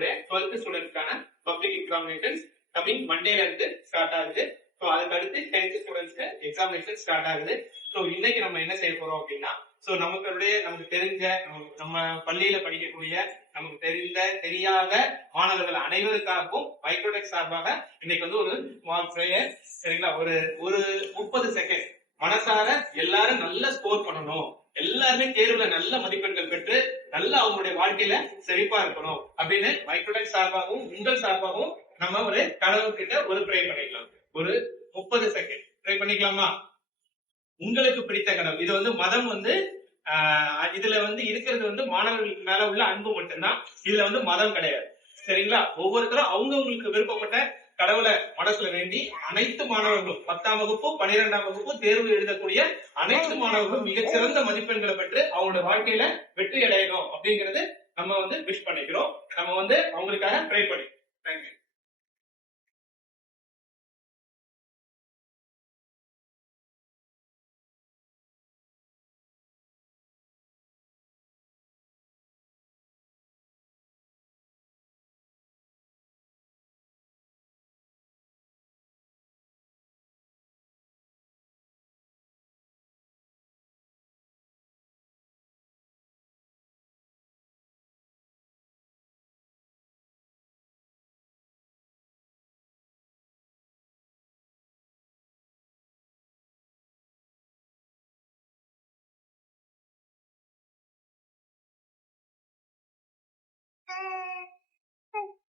நம்மளுடைய 12th ஸ்டூடெண்ட்ஸ்க்கான public examinations coming மண்டேல இருந்து ஸ்டார்ட் ஆகுது. சோ அதுக்கு அடுத்து 10th ஸ்டூடெண்ட்ஸ்க்கு எக்ஸாமினேஷன் ஸ்டார்ட் ஆகுது. சோ இன்னைக்கு நம்ம என்ன செய்ய போறோம் அப்படின்னா, சோ நமக்கு தெரிஞ்ச நம்ம பள்ளியில படிக்கக்கூடிய நமக்கு தெரியாத மாணவர்கள் அனைவருக்காகவும் மைக்ரோடெக் சார்பாக இன்னைக்கு வந்து ஒரு ஸ்மால் பிரேயர், சரிங்களா? ஒரு 30 செகண்ட் மனசார எல்லாரும் நல்ல ஸ்கோர் பண்ணணும், எல்லாருமே தேர்வுல நல்ல மதிப்பெண்கள் பெற்று நல்ல அவங்களுடைய வாழ்க்கையில செழிப்பா இருக்கணும் அப்படின்னு மைக்ரோடெக் சார்பாகவும் உங்கள் சார்பாகவும் நம்ம ஒரு கடவுள் கிட்ட ஒரு ப்ரே பண்ணிக்கலாம். ஒரு 30 செகண்ட் ப்ரே பண்ணிக்கலாமா? உங்களுக்கு பிடித்த கடவுள். இது வந்து மதம் வந்து இதுல வந்து இருக்கிறது வந்து மாணவர்களுக்கு மேல உள்ள அன்பு மட்டும்தான். இதுல வந்து மதம் கிடையாது, சரிங்களா? ஒவ்வொருத்தரும் அவங்களுக்கு விருப்பப்பட்ட கடவுளை மனசுல வேண்டி அனைத்து மாணவர்களும் 10ஆம் வகுப்பு 12ஆம் வகுப்பு தேர்வு எழுதக்கூடிய அனைத்து மாணவர்களும் மிகச்சிறந்த மதிப்பெண்களை பெற்று அவங்களோட வாழ்க்கையில வெற்றி அடையணும் அப்படிங்கறது நம்ம வந்து விஷ் பண்ணிக்கிறோம். நம்ம வந்து அவங்களுக்காக ப்ரே பண்ணிக்கிறோம். தேங்க்யூ.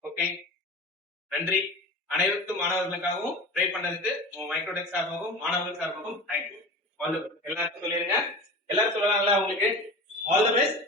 ஓகே, நன்றி. அனைத்து மாணவர்களுக்காகவும் ப்ரே பண்ணதுக்கு மைக்ரோடெக் சார்பாகவும் மாணவர்கள் சார்பாகவும் தேங்க்யூ. எல்லாருக்கும் சொல்லிருங்க. எல்லாரும் சொல்லலாம்ல உங்களுக்கு? All the best.